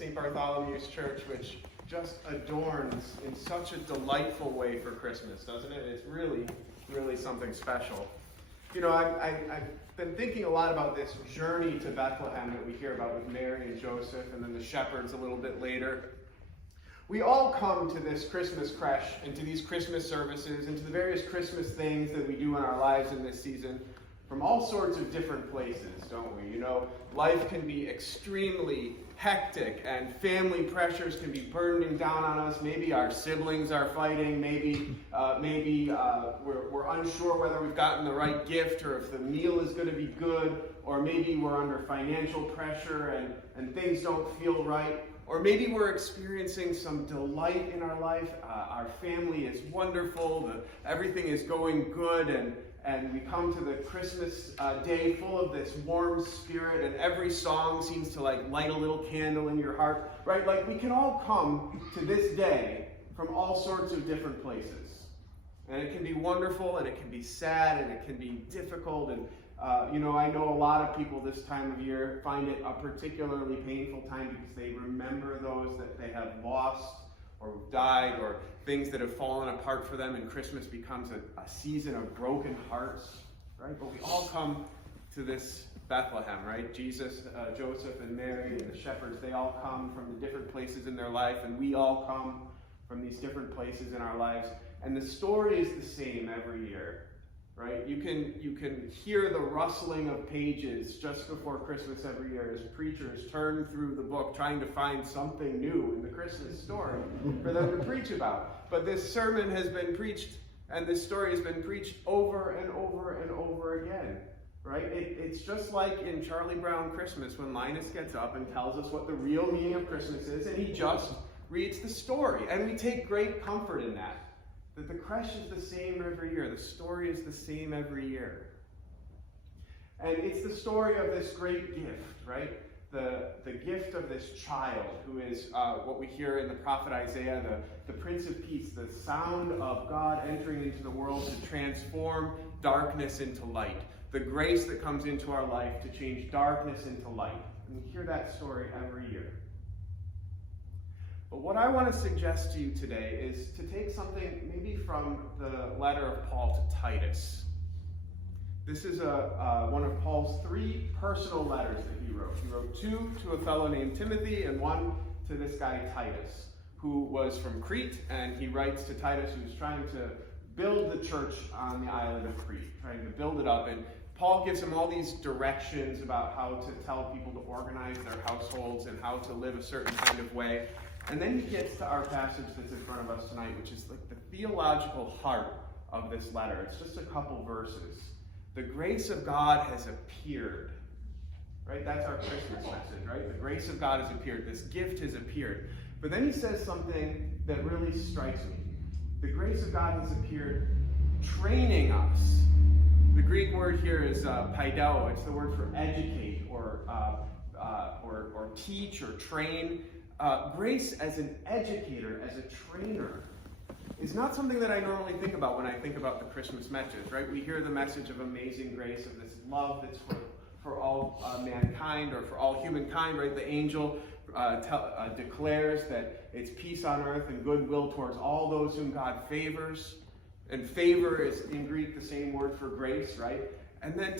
St. Bartholomew's Church, which just adorns in such a delightful way for Christmas, doesn't it? It's really, really something special. You know, I've been thinking a lot about this journey to Bethlehem that we hear about with Mary and Joseph, and then the shepherds a little bit later. We all come to this Christmas creche and to these Christmas services and to the various Christmas things that we do in our lives in this season from all sorts of different places, don't we? You know, life can be extremely hectic and family pressures can be burdening down on us. Maybe our siblings are fighting. Maybe we're unsure whether we've gotten the right gift or if the meal is going to be good. Or maybe we're under financial pressure and things don't feel right. Or maybe we're experiencing some delight in our life. Our family is wonderful. Everything is going good. And we come to the Christmas day full of this warm spirit, and every song seems to light a little candle in your heart, right? Like we can all come to this day from all sorts of different places. And it can be wonderful, and it can be sad, and it can be difficult. And, I know a lot of people this time of year find it a particularly painful time because they remember those that they have lost or died, or things that have fallen apart for them, and Christmas becomes a season of broken hearts, right? But we all come to this Bethlehem, right? Jesus, Joseph, and Mary, and the shepherds, they all come from the different places in their life, and we all come from these different places in our lives. And the story is the same every year, right? You can hear the rustling of pages just before Christmas every year as preachers turn through the book trying to find something new in the Christmas story for them to preach about. But this sermon has been preached and this story has been preached over and over and over again, right? It's just like in Charlie Brown Christmas when Linus gets up and tells us what the real meaning of Christmas is, and he just reads the story. And we take great comfort in that the creche is the same every year. The story is the same every year. And it's the story of this great gift, right? The gift of this child who is what we hear in the prophet Isaiah, the Prince of Peace, the sound of God entering into the world to transform darkness into light. The grace that comes into our life to change darkness into light. And we hear that story every year. But what I want to suggest to you today is to take something maybe from the letter of Paul to Titus. This is one of Paul's 3 personal letters that he wrote. He wrote 2 to a fellow named Timothy and 1 to this guy Titus, who was from Crete, and he writes to Titus, who's trying to build the church on the island of Crete, trying to build it up. And Paul gives him all these directions about how to tell people to organize their households and how to live a certain kind of way. And then he gets to our passage that's in front of us tonight, which is like the theological heart of this letter. It's just a couple verses. The grace of God has appeared. Right? That's our Christmas message, right? The grace of God has appeared. This gift has appeared. But then he says something that really strikes me. The grace of God has appeared training us. The Greek word here is paido. It's the word for educate or teach or train. Grace as an educator, as a trainer, is not something that I normally think about when I think about the Christmas message, right? We hear the message of amazing grace, of this love that's for all mankind or for all humankind, right? The angel declares that it's peace on earth and goodwill towards all those whom God favors. And favor is in Greek the same word for grace, right? And then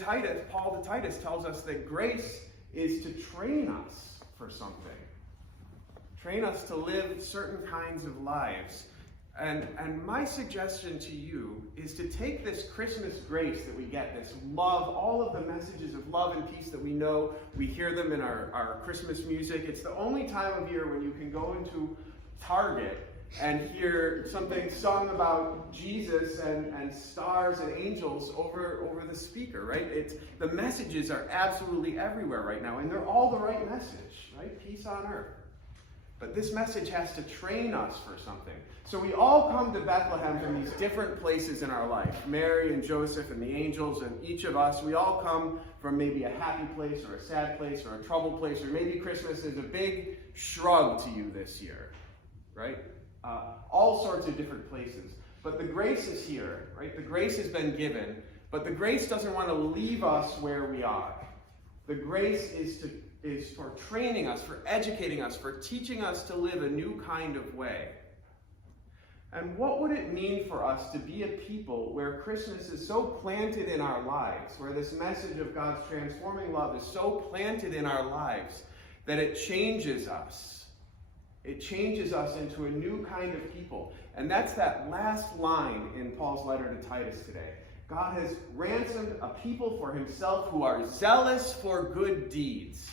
Paul to Titus tells us that grace is to train us for something. Train us to live certain kinds of lives. And my suggestion to you is to take this Christmas grace that we get, this love, all of the messages of love and peace that we know, we hear them in our Christmas music. It's the only time of year when you can go into Target and hear something sung about Jesus and stars and angels over the speaker, right? The messages are absolutely everywhere right now, and they're all the right message, right? Peace on earth. But this message has to train us for something. So we all come to Bethlehem from these different places in our life. Mary and Joseph and the angels and each of us, we all come from maybe a happy place or a sad place or a troubled place, or maybe Christmas is a big shrug to you this year, right? All sorts of different places. But the grace is here, right? The grace has been given, but the grace doesn't want to leave us where we are. The grace is to is for training us, for educating us, for teaching us to live a new kind of way. And what would it mean for us to be a people where Christmas is so planted in our lives, where this message of God's transforming love is so planted in our lives that it changes us? It changes us into a new kind of people. And that's that last line in Paul's letter to Titus today. God has ransomed a people for himself who are zealous for good deeds.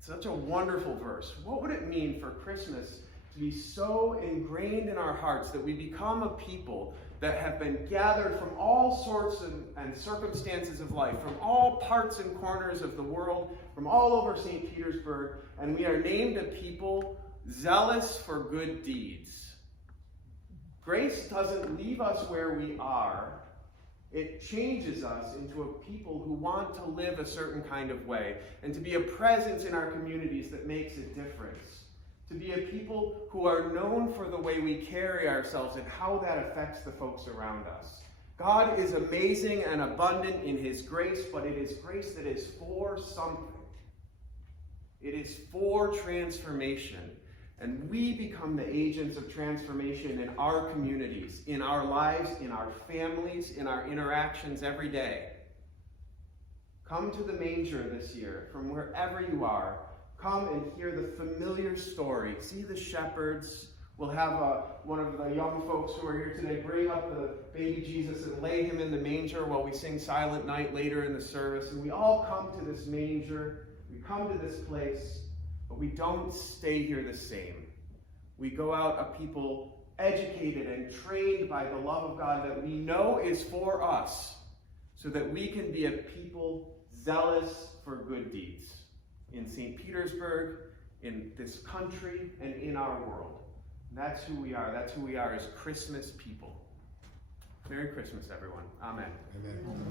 Such a wonderful verse. What would it mean for Christmas to be so ingrained in our hearts that we become a people that have been gathered from all sorts and circumstances of life, from all parts and corners of the world, from all over St. Petersburg, and we are named a people zealous for good deeds. Grace doesn't leave us where we are. It changes us into a people who want to live a certain kind of way and to be a presence in our communities that makes a difference. To be a people who are known for the way we carry ourselves and how that affects the folks around us. God is amazing and abundant in his grace, but it is grace that is for something. It is for transformation. And we become the agents of transformation in our communities, in our lives, in our families, in our interactions every day. Come to the manger this year from wherever you are. Come and hear the familiar story. See the shepherds. We'll have one of the young folks who are here today bring up the baby Jesus and lay him in the manger while we sing Silent Night later in the service. And we all come to this manger. We come to this place, but we don't stay here the same. We go out a people educated and trained by the love of God that we know is for us, so that we can be a people zealous for good deeds. In St. Petersburg, in this country, and in our world. And that's who we are. That's who we are as Christmas people. Merry Christmas, everyone. Amen. Amen.